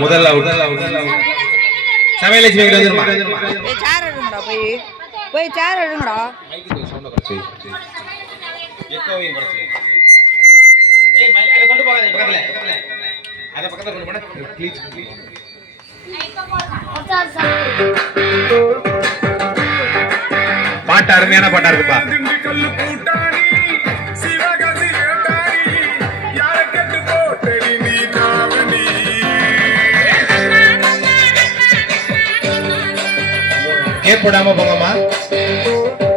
முதல்ல சமையலட்சுமி போய் சேர் எடுங்கடா. பாட்டு அருமையான பாட்டா இருக்குப்பா. கேப் போடாம போங்கம்மா.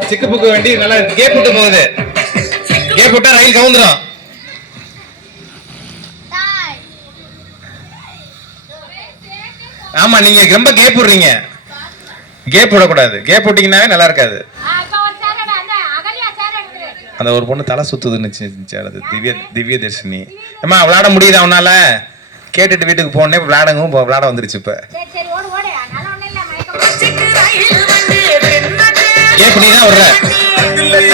சிக்கு புக்கு வண்டி நல்லா கேப் விட்டு போகுது. கேப் விட்டா ரயில் கவுந்துரும். ஆமா, நீங்க ரொம்ப கேப் விடுறீங்க. கேப் விடக்கூடாது. கேப் விட்டீங்கன்னாவே நல்லா இருக்காது. அந்த ஒரு பொண்ணு தலை சுத்துதுன்னு திவ்ய தர்ஷினி. அம்மா விளையாட முடியுது அவனால? கேட்டுட்டு வீட்டுக்கு போனே விளையாடவும் விளையாட வந்துருச்சு. இப்ப கேப் நீ தான் விடுற.